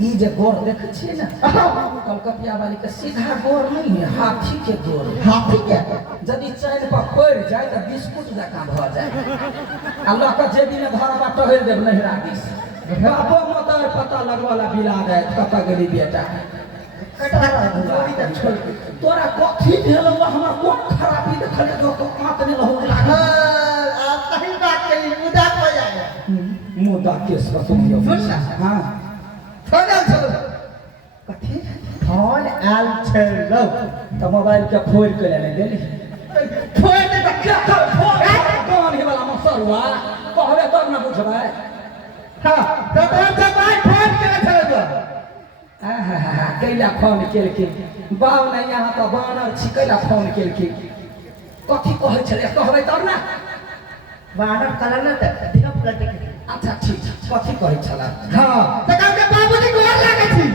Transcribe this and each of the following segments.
ई जे गोर देखे छिए ना कलकतिया वाली के सीधा गोर नहीं है, हाथी के गोर। हाथी के यदि चैन पर पड़ जाए तो बिस्कुट जका भ जाए। अल्लाह का जेबी में धरबा टहल देव नहरा दिस बापो मतर पता लगवाला बिला जाए कत गेली बेटा तोरा कथी भेलो हमरा कोन खराबी देखले जो को मात ने हो लाग आप सही बात कही मुद्दा हो जाएगा मुद्दा केस का तुम यो सुन ना हां फोन आल छलो कथी फोन आल छलो तो मोबाइल के फोड़ के लेने गेली फोन दे त क्या कर फोन कौन है वाला मसरुआ कहबे तब ना बुझबै हां तो भाई फोन करे छलो कैला फोन केलके बाव नहीं यहाँ तो बानर छी कैला फोन केलके कथी कहै छले कहबै तब ना वानर कलर ना त दिया पलट के अच्छा ठीक कथी कहै छला हां त काम के बाबूजी गोर लागे छी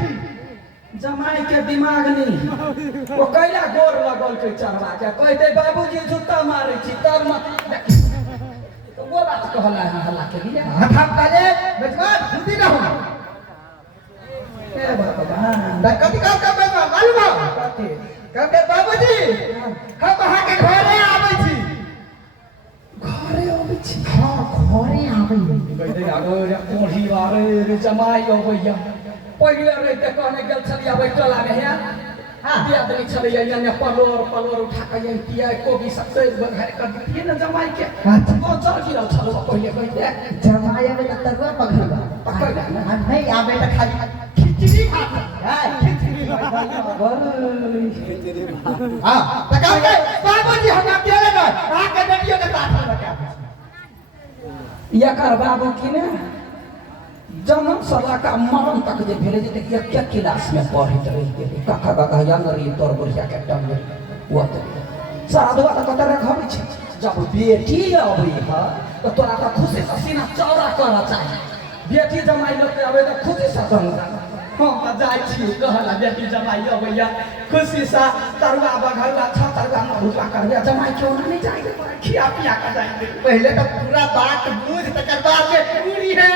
जमाई के दिमाग नहीं ओ कैला गोर लगल के चढ़वा के कहते बाबूजी जूता मारै छी तब न तो वो बात कहला हल्ला के लिए हाथ काले बेजमान खुदी ना हो ए भगवान कथी काम के बेजमान मालूम हो कथी काम के बाबूजी हम वहां के घरे आबै छी घरे आबै छी हां घरे आबै कहते अगर कोढ़ी वारे रे जमाई अबैया पहिले रे त कहने गेल छलिया बैठला में है हां बिया देली छलिया ने पलोर उठा के ये पिया कोबी सबसे घर कर दिए न जमाई के वो चल गिरल छलो पहिले कहते जमाया में त तरुआ पकड़बा पकड़ ना नहीं आबे त खाली खिचड़ी भात हां खिचड़ी हां त काम के बाबूजी हम अकेले न आके देखियो के साथ लगा या कर बाबू की ने जन्म सदा का मरण तक जे भेले जे एक एक क्लास में पढ़त रही गेले कका कका यंगरी तोर बुढ़िया के टम वो तो साधुआ त कत रखबै छै जब बेटी अबै ह तो तोरा त खुशी से सीना चौड़ा कर चाहिए बेटी जमाई लोग के आवे त खुशी से संग हम त जाय छी कहला बेटी जमाई अबैया खुशी से तरुआ बघरुआ छ तरुआ न भुजवा करबे जमाई क्यों नहीं जाए खिया पिया के जाए पहले तो पूरा बात बुझ तकर बाद में पूरी है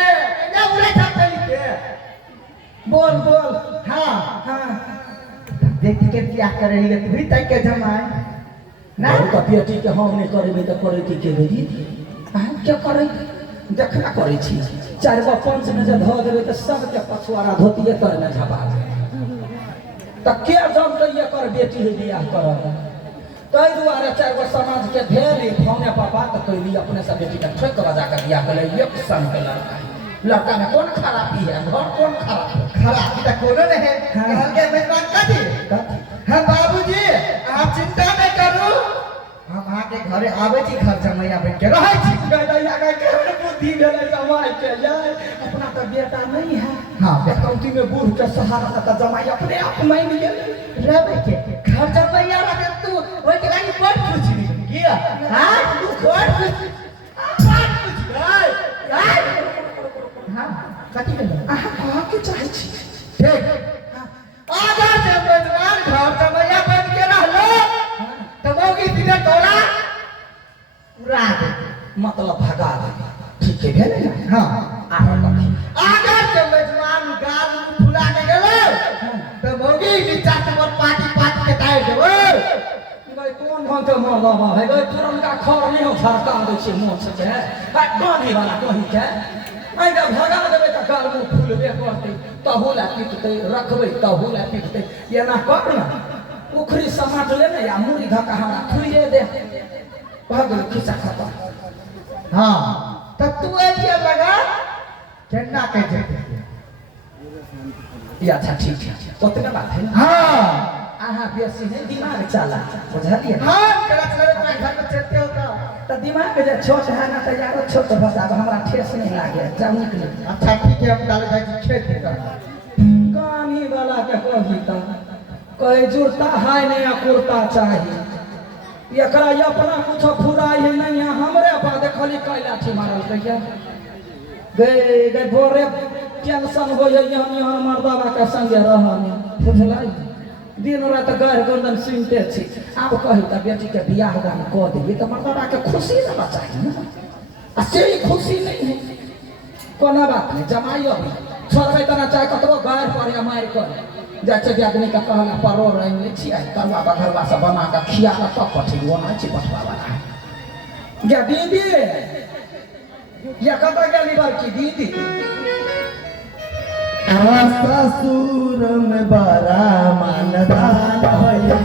क्या उड़े जाते के बोल हां हां देख के क्या करेंगे तू ही तक के जमाए ना तो बेटी के हम नहीं करेबे त करे की के बेटी हम क्या करे देखना करे छी चार गो पंच में जे ध देबे त सब के पछुआरा धोतिए तर में झपा त के जब त ये कर बेटी है बियाह कर तै दुआरे चार गो समाज के भेली फोने पर बात कैली अपने से बेटी के ठोक बजा के बियाह कर एक सन के लड़का में कौन खराबी है घर कौन खराबी तो कोनो नहीं है कहल के मेहमान कथी हां बाबूजी आप चिंता नहीं करू हम आके घरे आवे छी घर जमैया बैठ के रहै छी गदैया के केहन बुद्धि भेलै जमाई के जाय अपना तो बेटा नहीं है हां बेटौती में बूढ़ के सहारा त जमाई अपने आप मान गेल रहबै के घर जमैया रहे तू ओइ के लागी बड़ खुश किया हां तू बड़ खुश बात कुछ हां कथी के कहा के चाहे छी ठीक आधा से बेजवान घर जमैया बन के रहलो तो मौगी दिन तोरा उड़ा दे मतलब भगा दे ठीक है भेले हां आगे कथी आधा से बेजवान गाल फुला के गेलो तो मौगी नीचा से पाटी के तार देबो भाई कौन ढंग के मरदा बा भाई गई तुरंत का खर नहीं हो झरका दे छी मोछ के भाई गाड़ी वाला कहि के आई का भगा देबे त गाल मुंह फूलबे करते तहुला पीटते रखबै तहुला पीटते ये ना कर ना उखरी समाट ले ना या मुड़ी धक्का हमरा थुइए दे भागल खिसा खता हां तो तू ऐसे लगा केना के जेते ये अच्छा ठीक है उतना बात है ना हां आहा बेसी है दिमाग चला बुझलिए हां करा चले घर में चलते होता तो दिमाग जे छोट है ना तो यारो छोट भाषा हमरा ठेस नहीं लागे जानी के अच्छा ठीक है हम डाल जाए खेत का गानी वाला के कही त कहे जुड़ता है नहीं कुर्ता चाहिए एकरा अपना कुछ फुराई है नहीं हमरे पा देखली कैला छी मारल कहिया गए भोरे टेंशन हो यहाँ मर्दावा के संगे रहने बुझलाई दिन रात गार गर्दन सुनते छी अब कही त बेटी के बियाह दान क देबे त मर्दावा के खुशी रहना चाहिए ना आ से खुशी नहीं है कोना बात नहीं जमाई अभी छोड़बै तना चाहे कतबो गार पर कर जैसे कि आदमी का कहना परो रहेंगे छिया करवा का घरवा से बना के खिया का तब पठी होना चाहिए बटवा वाला क्या दीदी या कब गली बार की दीदी ससुर में बड़ा मानदान भैया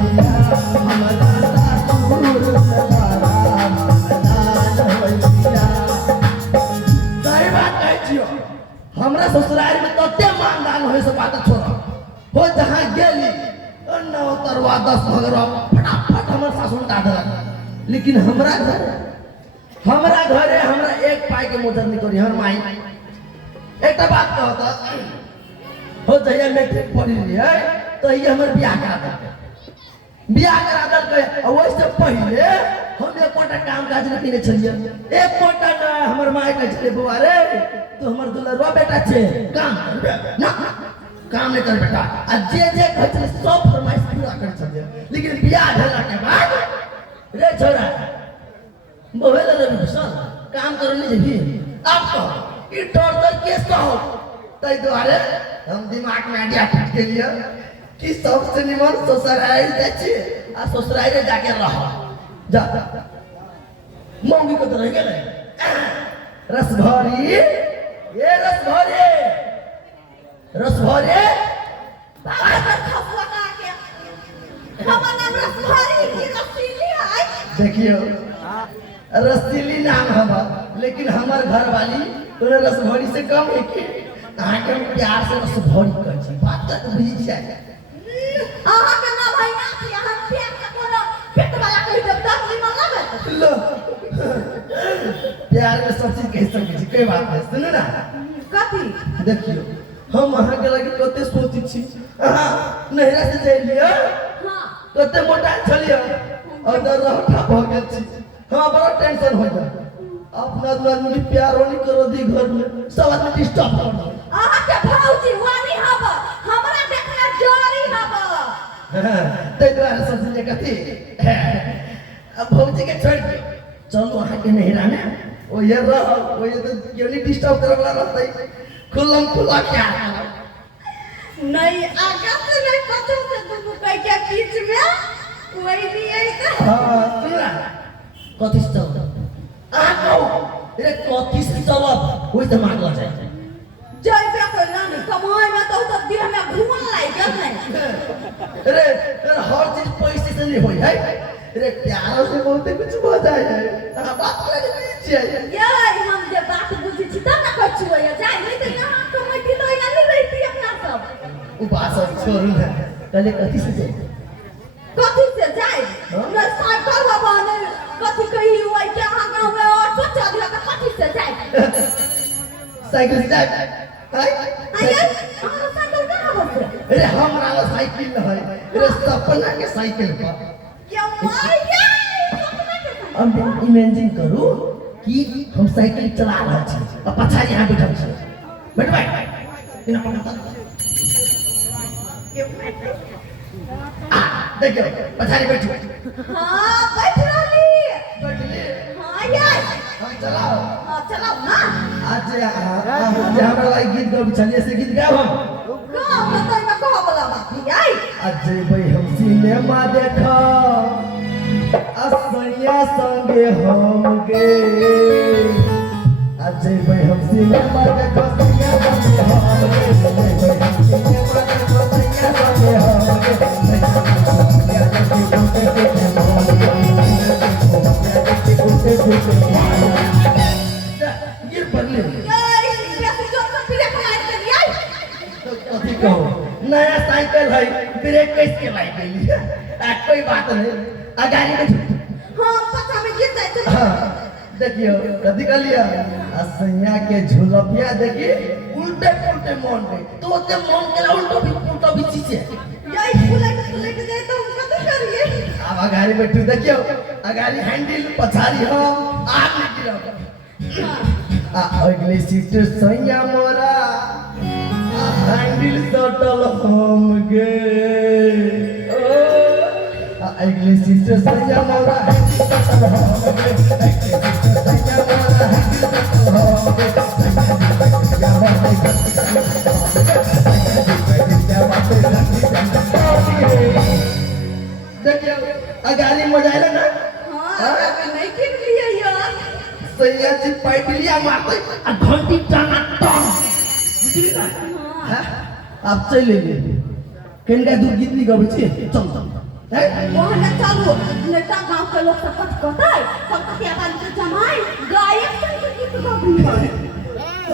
हमारा ससुर में बड़ा मानदान भैया सही बात कह छियो हमरा ससुराल में तते मानदान होय से बात छोड़ हो जहां गेली नौ तरवा 10 भगरवा फटाफट हमर सासु उठा देलक लेकिन हमरा घरे हमरा एक पाई के मोजर नहीं करी हमर माई एक बात कहता हो जइया मैट्रिक पढ़ी है तो ये हमर बियाह करा दे और उससे पहले हम एक कोटा काम काज नहीं करे छलिए एक कोटा ना हमर माई कह छले बुआ रे तू हमर दुलरवा बेटा छे काम करबे ना काम नहीं कर बेटा आ जे कह छले सब फरमाइश पूरा कर छलिए लेकिन बियाह भेला के बाद रे छोरा मोबाइल रे भूषण काम करने जेबी अब तो ई टॉर्चर केस कहो तै द्वारे हम दिमाग में आइडिया फिट के लिए कि सबसे निमन ससुराल जाछी आ ससुराल जाके रह जा मौगी को तो रह गेले रसभरी ये रसभरी बाबा का खफवा का के हमर नाम रसभरी की रसीली है देखियो रसीली नाम हवा लेकिन हमार घर वाली तोरे रसभरी से कम है कि आके हम प्यार से रसभरी कह छी बात तो बुझी जाए आहा के नाम है ना कि हम प्यार का कोनो पेट वाला कहि जब तक नहीं मन लगे लो प्यार में सब चीज कह सकते छी कोई बात नहीं सुनो ना कथी देखियो हम अहाँ के लगे कते सोची छी अहाँ नहरा से जाय लियो हां कते मोटा छलियो और रहठा भ गेल छी हां बड़ा टेंशन हो गया अपना आदमी प्यार नहीं करो दी घर में सब आदमी डिस्टर्ब कर दो आहा के भौजी वानी हब हमरा देखना जरी हब ते द्वारा सब चीज कथी अब भौजी के छोड़ दो चलो वहां के नहरा में ओ ये रह ओ ये तो क्यों नहीं डिस्टर्ब करे वाला रहता खुल्लम खुल्ला क्या नहीं आगा से नहीं पता से दोनों कह के बीच में कोई भी है हां सुना कथी से चल आ कहो रे कथी से चल होई त मांगला जाए जय पे करना नहीं कमाई में तो देह में घूमन लाग गया नहीं अरे हर चीज पैसे से नहीं होई है रे प्यार से बहुत कुछ हो जाए है बात लगे नहीं चाहिए ये हम जे बात बुझी छी तब ना कर छुए जाय नहीं तो यहां कमेटी तो यहाँ नहीं रहती अपना सब उपास छोड़ू ना पहले कथी से जाए कथी से जाय ना साइकिल वाला कथी कही हुआ क्या हां गांव में ऑटो चल रहा कथी से जाय साइकिल से जाए अरे हम साइकिल कहां बसे अरे हमरा साइकिल है रे सपना के साइकिल पर क्या माय अब इमेजिन करू कि हम साइकिल चला रहा छी और पछाड़ी यहां बैठल छी बैठ भाई बिना पता देखियो पछाड़ी बैठो हां बैठ रही बैठ ले हां यार हम चलाओ हां चलाओ ना आज हमरा लाइक गीत गाओ चलिए से गीत गाओ हम गांव में तो ना कहो वाला बात आई आज भाई हम सिनेमा देखा असैया संगे हम गे आज भाई हम सिनेमा देखा सैया संगे हम गे हम सिनेमा देखा सैया संगे हम गिर पड़ले यार इस जो सब फिर कमाई कर आई कथी कहो नया साइकिल है ब्रेक कैसे लाई गई कोई बात नहीं आ गाड़ी में हां पता में गिर जाए तो हाँ, देखियो कथी कर लिया असैया के झुलपिया देखी उल्टे उल्टे मन गई तो ते मन के उल्टा भी चीज है यार बुलेट जाए तो हम कथी करिए अब गाड़ी बैठू देखियो गाड़ी हैंडल पछाड़ी हम आग नहीं गिरा अगले सीट सैया मोरा हैंडल सटल हम गे अगले सीट सैया मोरा हैंडल सटल हम गे सैया मोरा हैंडल सटल हम गे सैया मोरा गाली मजाइला ना हाँ अभी नहीं गिर लिए यार सैया जी पैटलिया मारते आ घंटी टाना टन बुझली ना हां आप चले गए केनका दूर गीत नहीं गाबै छी चल चल वहाँ न चालू नेता गांव के लोग सब कहता है कलकतिया वाली के जमाई गायक संग गीत गाबी है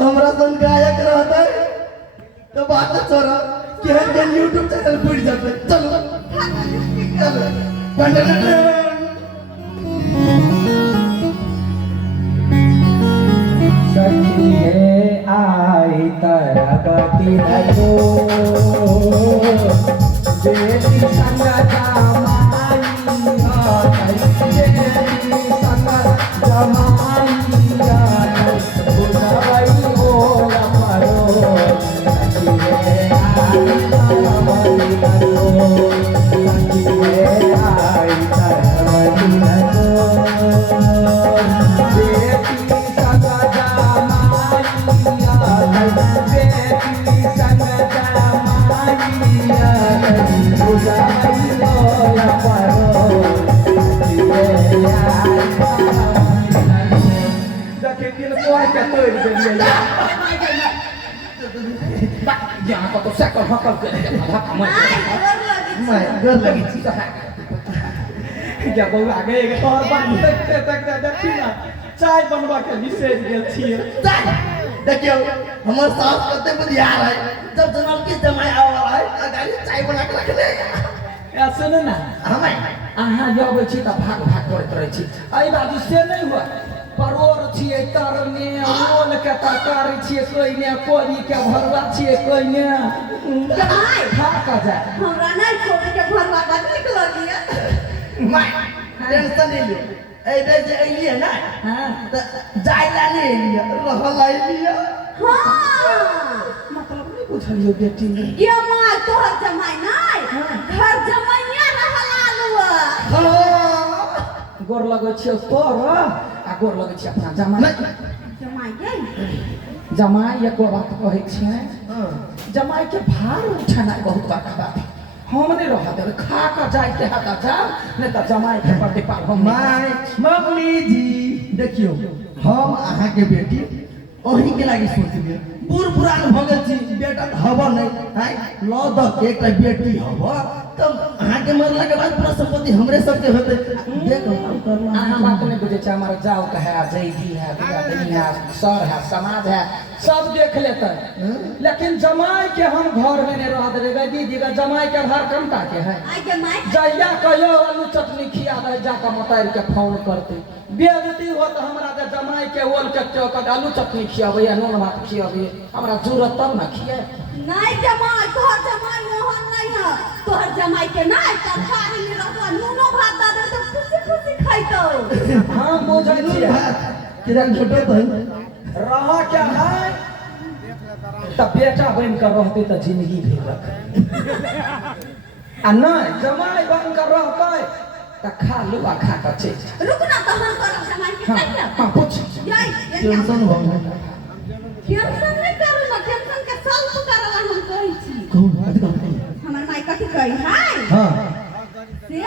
हमरा सन गायक रहता है तो बात छोड़ा केहन केहन यूट्यूब चैनल खुल जाते चलो चलो सखिए आई तरगति रखो जेती संग जमाई जेती संग जमाई बुझाई हो मरो सखिए आई तरगति रखो सखिए आई तरगति रखो जेती संग jangan kau tosek kau hakal ke dalam kamu. Ger lagi sih. क्या बोल आगे एक और बात तक थी ना चाय बनवा के विशेष गेल छिए देखियो हमर सास कते बुधियार है जब जनल के जमाई आवे वाला है गाड़ी चाय बना के रख ले या सुन ना हमें अहाँ जब छी त भाग भाग करत रहे छी एई बात से नहीं हुआ परोर छिए तरने रोल के तरकारी छिए कोइने कोरी के भरवा छिए कोइने जमाई खा का जाए हमरा नहीं छोड़ के भरवा बद निकल दिया मैं टेंशन नहीं लो ए बे जे एलिए ना हां त जाइला नहीं एलिए रहल एलिए हां मतलब नहीं बुझलियो बेटी ये मां तोहर जमाई नहीं घर जमाइया रहला लुआ हां गोर लगै छियो तोर आ गोर लगै छी अपना जमाई जमाई के जमाई एको बात कहै छियै हां जमाई के भार उठाना बहुत बड़का बात है हम नहीं रह दे खा कर जाए के हाथ जा नहीं तो जमाई के प्रतिपाल हम माय मम्मी जी देखियो हम अहाँ के बेटी ओही के लागी सोचलिए बूढ़ पुरान भ गेल छी बेटा त हब नहीं है ल द एकटा बेटी हब तब अहाँ के मरला के बाद पूरा संपत्ति हमरे सब के होते देख अहाँ बात नहीं बुझे छै हमारा जाओ का है जैदी है बियादनी है सर है समाज है सब देख लेते लेकिन जमाई के हम घर में नहीं रह देबे दीदी का जमाई के घर कमता के है आई जमाई जइया कहियो आलू चटनी खिया दे जाकर मतार के फोन करते बेइज्जती हो तो हमरा के जमाई के ओल के चौक आलू चटनी खियाबे या नून भात खियाबे हमरा जरूरत तब ना खिया नहीं जमाई तोहर जमाई मोहन नहीं है तोहर जमाई के नहीं तरकारी में रहतो नूनो भात दा दे तो खुशी खुशी खाइतो हां बुझै छियै किरा छोटे बहन रहा क्या है तब बेटा बन कर रहते तो जिंदगी भी रख आ नहीं जमाई बन कर रहते तो खा लो आ खा कर चल रुकना तो हम कर जमाई के कहिया हां पूछ यही टेंशन भ गेल टेंशन नहीं करू ना टेंशन के सॉल्व करला हम कहै छी कहू हमर माई कथि कहि हाय हां से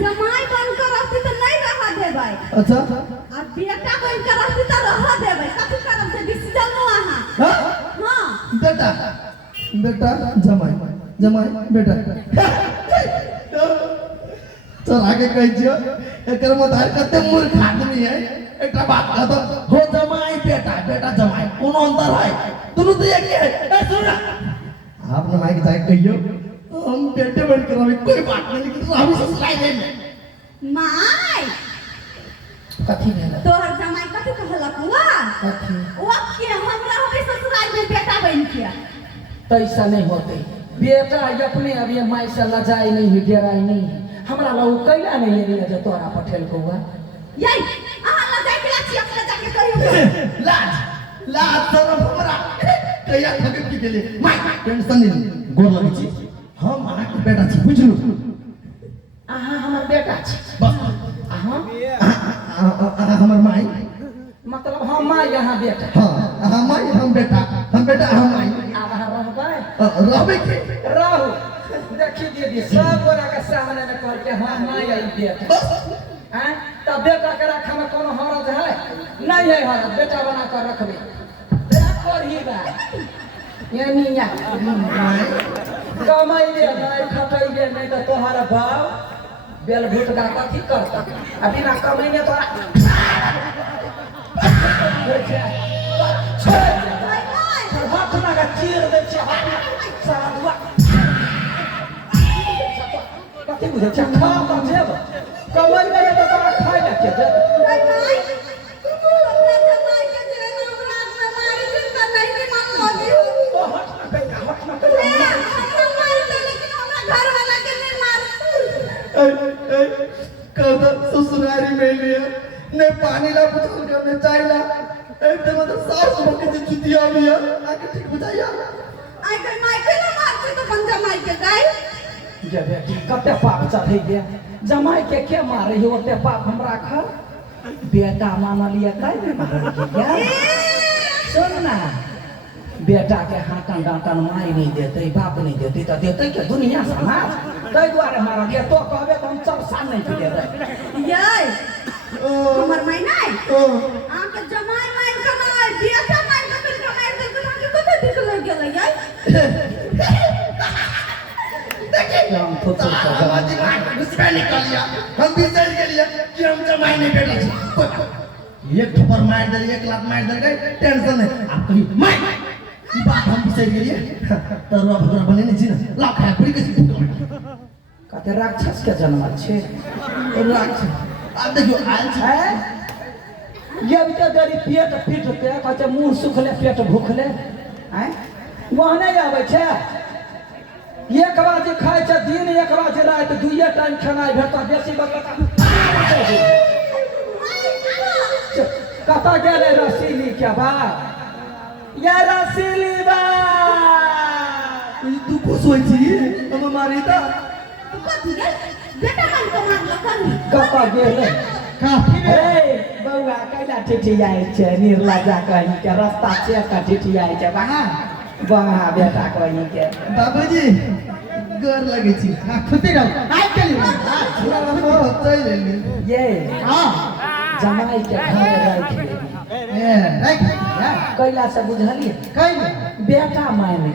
जमाई बन कर रहती तो नहीं रहा देबै अच्छा आ बेटा बन कर रहती तो रहा देबै कथि करब से डिसीजन लो अहाँ हां हां बेटा बेटा जमाई बेटा चल आगे कह दियो एकर मतार कते मूर्ख आदमी है एकटा बात कह दो हो जमाई बेटा बेटा जमाई कोनो अंतर है दोनों तो एक ही है ए सुन आपने माइक जाके कहियो हम बेटे बन कर हमें कोई बात नहीं लेकिन हम ससुराल में माई कथी भेल तोहर जमाई कथि कहला पुआ कथी ओ के हमरा होबे ससुराल में बेटा बन के तो ऐसा नहीं होते बेटा अपने अभी माई से लजाई नहीं है डेराई नहीं है हमरा लोग कैला नहीं है जो तोरा पठेल को हुआ यही अहाँ ल जाके लाची अपना जाके कहियो लाज तरफ हमरा कहिया थके की गेले माई टेंशन नहीं गोर लगे छी हम अहाँ के बेटा छी बुझलु अहाँ हमर बेटा छी बस अहाँ हमर माई मतलब हम माई यहाँ बेटा हां हम माई हम बेटा हम माई आब अहाँ रहबै रहबे के रहू देखी दीदी सब गोरा के सामने में कह के हाँ नहीं आई बेटा हैं तब बेटा के रखा में कोनो हरज है नहीं है हरज बेटा बना कर रखबे तेरा करही बा यानी या कमाइले नहीं खटैले नहीं तो तोहरा भाव बेल भुटका कथी करता अभी ना कमाइले तोरा हाथ ना का चीर दे छे सारा दुआ कथी बुझे छे खा तो जेब कमाई नहीं तो तोरा खाइ ना के दे ससुरारी में लिया ने पानी ला बुझल करने चाहिए एकदम मतलब सास बके से चुतिया लिया आके ठीक बुझाइया आई कर माइके ना मारते तो बंजा माइके गाय जे बेटी कते पाप चढ़ै गया जमाई के मारे हो ओते पाप हमरा खर बेटा माना लिया तै ने मारे क्या सुन ना बेटा के हाथन डांटन माई नहीं देते बाप नहीं देते तो देते के दुनिया समाज तै द्वारे मारा के तो कहबे तो हम सब सान नहीं पी देते ये हमर माई नहीं आके जमाई माई कमाई बेटा माई कमाई तो तुमके कते दिख लग गेलै ये हम फोटो हमारा दिमाग घुसका निकल लिया हम बिसर गेलिए कि हम जमाई नहीं बेटा छी एक थप्पड़ मार दे 1 लाख मार दे गए टेंशन है आप कही माई ई बात हम बिसर गेलिए तो रब बने नहीं छी ना ला खा पूरी के कते राक्षस के जन्म छे राक्षस अब देखो आयल है ये भी तो जरी पेट पीट के कहते मुंह सुखले पेट भूखले हैं वहां नहीं आवे छे एक बार खाए छे दिन एक बार रात दुइये टाइम खाना भेटा बेसी बगता कता गेले रसीली के बा ये रसीली बा तू खुश होई छी हम मारी ता कथि गे बेटा माई कमाई ल कर कता गेले का ए बौआ कैला ठिठियाइ छे निर्लजा कहि के रास्ता से का ठिठियाइ छे वहां वहां बेटा कहि के बाबूजी गोर लगे छी हां खुदे रहो आइ चली हां चल ले ये हां जमाई के घर राख राख कैला से बुझलिए कहि बेटा माय ने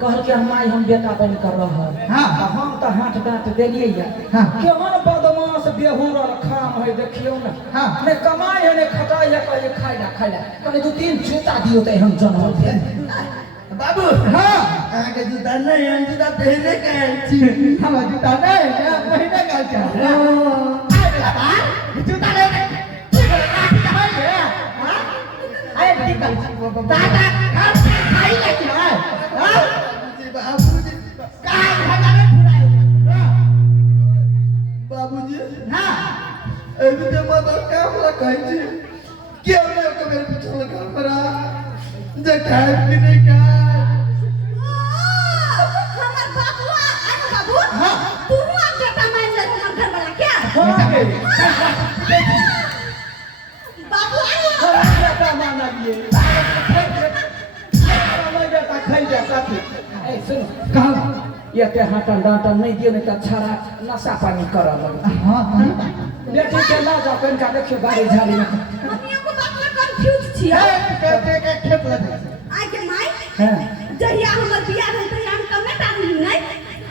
कहल के माई हम बेटा बन कर रह हां हम तो हाथ डांट देलिए या केहन बदमाश बेहुरल खाम है देखियो ना हां ने कमाई है ने खटाई है कहे खाइला कहे 2-3 जूता दियो ते हम जन्म दे बाबू हां आगे जूता नहीं हम जूता पहने के छी हम जूता नहीं पहने का छी जूता ले आए ठीक है दादा खाई लेती है हां बाबूजी का खाता में फुराए बाबूजी हां अभी तो मदर काम ला कहै छी क्यों नहीं को मेरे पीछे लगा पड़ा जे खाए कि नहीं खाए हमर बाबुआ अरे बाबू हां तू आ बेटा माई ले हमर घर वाला क्या बाबू आयो बेटा माना लिए बेटा खाई जा साथी ए सुन कहां ये ते हाथन डांटन नहीं दियो ने त छाड़ा नशा पानी कर हां बेटी के ला जा कन का देखियो गाड़ी झाड़ी में मम्मियों को बात में कंफ्यूज छी कहते के खेत लगे आइ के माई हां जहिया हमर बियाह भेल तहिया हम कमे टाइम नहीं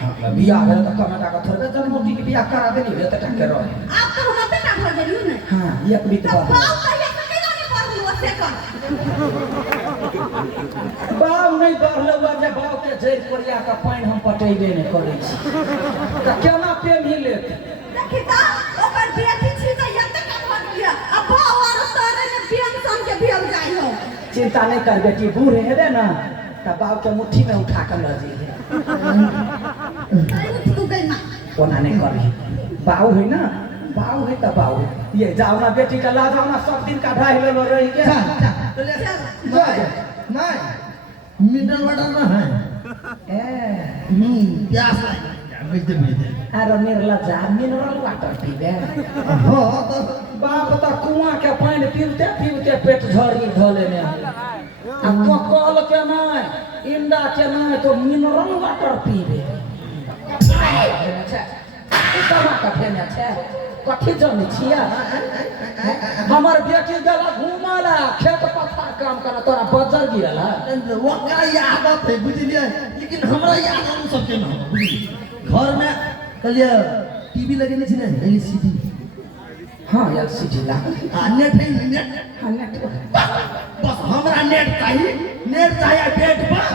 हां बियाह भेल त कमेटा का थोड़े जन्मोटी के बियाह करा देली हे त टके रह आप तो हम बेटा भर गेलियो नहीं हां एक बीत तो बात बाप कहिया से केना नहीं पढ़लू से कर बाव नहीं बढ़ले बा जे बाव के जैर कोरिया का पानी हम पटेबे नहीं करै छी त केना पे मिले देखि ता ओकर बेटी छी त यते का भर गया अब और तारे ने पेंशन के भेल जाई हो चिंता नहीं कर बेटी बूढ़ हेबे ना त बाव के मुट्ठी में उठा के ल जइहे तू गई मां कोना नहीं करी बाव है ना बाव है त बाव ये जाओ ना बेटी का ला जाओ ना सब दिन का ढाई ले रही के नहीं मिनरल वाटर ना है ए प्यास लगे अरे निर्ला जा मिनरल वाटर पीबे हां तो बाप त कुआं के पानी पीबते पीबते पेट झड़ी धले में आ तो कल के नहीं इंडा के नहीं तो मिनरल वाटर पीबे कथी जाने छिया हमार बेटी गला घूमला खेत पथार काम करा तोरा बजर गिरला वका याद है बुझलिए लेकिन हमरा याद हम सबके ना घर में कहलिए टीवी लगेने छी ना एलसीडी हाँ एलसीडी ला नेट है नेट बस हमरा नेट चाहिए पेट पर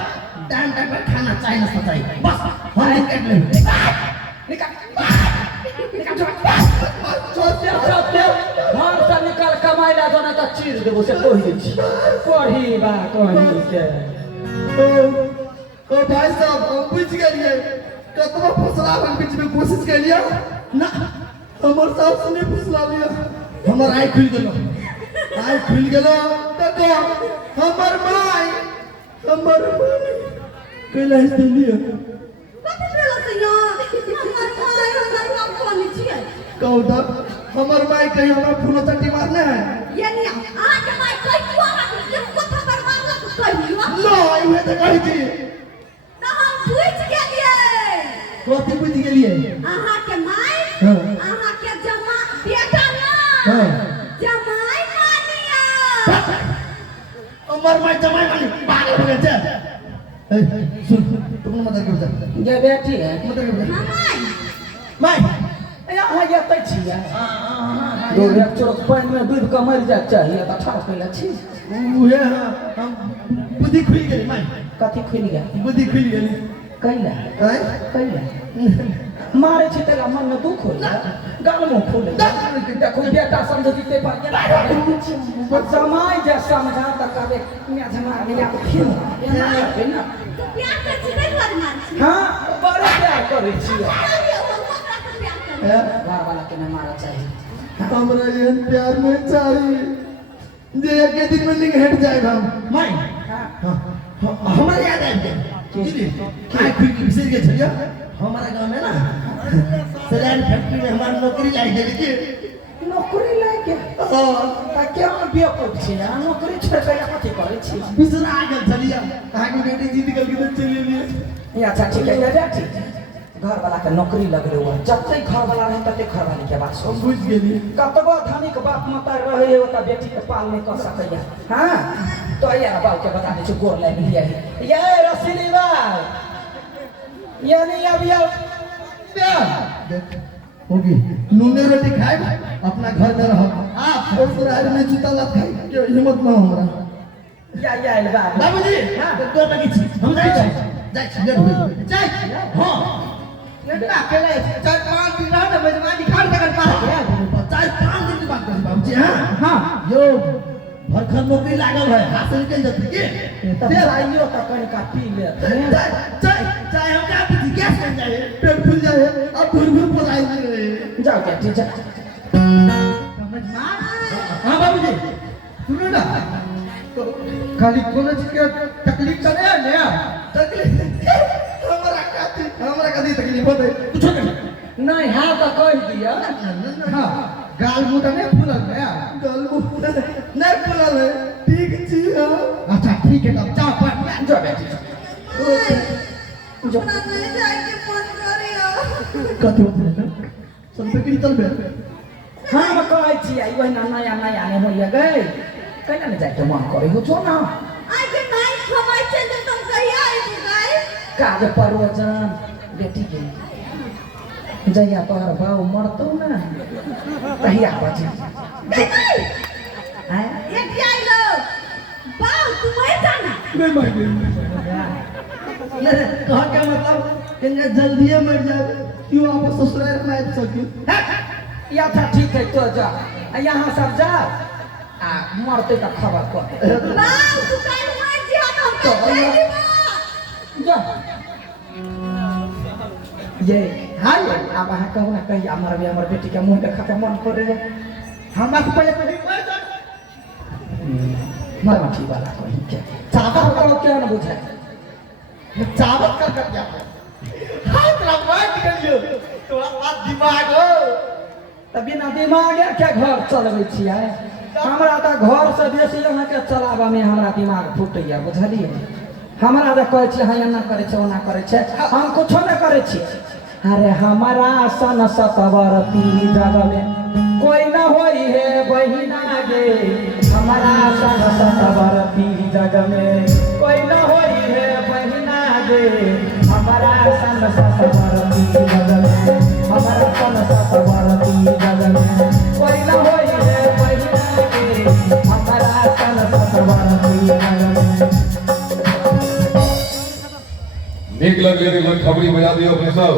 टाइम पर खाना चाहिए ना चाहिए बस हम नेट ले घर से निकाल कमाई ला जाना तो चीज देबो से कहि छी पढ़ी बा कहि के ओ भाई साहब हम बुझ गेलिए कतबो फसला हम बीच में कोशिश कर लिया ना हमर साहब से नहीं फसला लिया हमर आँख खुल गेलो देखो हमर माई कैलाश दिलिए कथी भेल से यहाँ हमर नाम कोनी छियै कहू हमर माई कहीं हमरा फूलो चट्टी मारने है यानी आके माय कहियो आके कोथा पर मारलक कहियो लो इहे त कहै छी त हम बुझ गेलियै कथी बुझ गेलिए अहाँ के माय हां अहाँ के जमा बेटा ना हां जमाई मानिया हमर माई जमाई मानी पागल हो गए सुन तुम मत कर ये बेटी है माय यहाँ ये छिया दो एक चोरक पानी में डूब के मर जाए चाहिए तो ठाड़ कैला छी उहे हम बुद्धि खुल गेली माई कथी खुल गया बुद्धि खुल गेली कैला कैला मारे छी तेरा मन में दुख हो गाल मुंह खोले देखो बेटा समझ जीते पर जमाई जे समझा त कबे मैं जमा लिया के फिर ना प्यार कर छी नहीं कर मार छी हां बड़े प्यार करे छी प्यार घर वाला के नहीं मारा चाहिए हमरा ये प्यार में चाहिए जे एक दिन में निक हट जाए हम माई हां हमरा याद आ गया जी काय खुल के बिसर गए छलिया हमारा गांव में ना सलाइन फैक्ट्री में हमार नौकरी लाग गेली के नौकरी लागे ता क्या बेवकूफ छी ना नौकरी छोड़ के कथी करे छी बिसरा गेल छलिया आगे बेटी जीत गल के चले लिए अच्छा ठीक है बेटी घर वाला के नौकरी लग रहे हो जब तक घर वाला रहे तब तक घर वाले के बात सुन बुझ गेली कतबो धनिक बाप माता रहे हो त बेटी के पाल नहीं कर सकैया हां तो यार बाप के बता दे छ गोर लाग लिया है ये रसीली बा ये नहीं अब देख होगी नूने रोटी खाए अपना घर में रहो आप ससुराल में जूता लत खाए के हिम्मत ना हमरा या बा बाबूजी हां तो लगी छी हम जाई हां लड़का अकेले 4-5 दिन रह तो मेजबानी खाड़ तक पास है 4-5 दिन की बात कर बाबूजी हां यो भरखर नौकरी लागल है हासिल के जत के तब आइयो त कनिका पी ले चाय हम क्या पी गैस बन जाए पेट फूल जाए अब भुर पलाई लगे जाओ क्या ठीक है समझ हां बाबूजी सुनो ना तो खाली कोनो चीज के तकलीफ करे है ना तकलीफ हमरा कदी तकलीफ होते कुछ नहीं हां तो कह दिया हां गाल मुंह तो नहीं फूलल है गाल मुंह नहीं फूलल है ठीक छी हां अच्छा ठीक है तब चाय पर जो बेटी जो ना नहीं जाए के मन करियो कथि होते है सब तकली चलबे हम कहै छी आई वही नया ने होइए गए कैला न जाए तो मन करे हो छो ना आई के नहीं खवाई छे तो तुम कहिया आई गाय काज परोजन बेटी के जहिया तोहर बाऊ मरतौ ना तहिया बची हैं एक जाई लो बाऊ तू मर जाना नहीं मर नहीं कहा क्या मतलब कि जल्दी मर जाए क्यों आप ससुराल में आ सके या था ठीक है तो जा यहाँ सब जा आ मरते तो खबर कर बाऊ तू काई मर जिया हम तो जा ये हाय अब वहाँ कहूँ ना कहीं हमारे बेटी के मुंह देखा के मन कर रहे हम आप पहले मराठी वाला कहीं क्या चावल करो क्या ना बुझाए चावल कर क्या हां तेरा मार निकलियो तोरा बात दिमाग हो तभी ना दिमाग है क्या घर चलबै छियै हमरा त घर से बेसी यहाँ के चलाबा में हमरा दिमाग फूटैया बुझलिए हमरा जे कहै छी हाँ एना करै छै ओना करै छै हम कुछो नहि करै छी अरे हमारा सन सतवरती जग में कोई न होई है बहिना गे हमारा सन सतवरती जग में कोई न होई है बहिना गे हमारा सन सतवरती जग में हमारा सन सतवरती जग में कोई न होई है बहिना गे हमारा सन सतवरती जग में नीक लग रही खबरी बजा दियो अपने सब।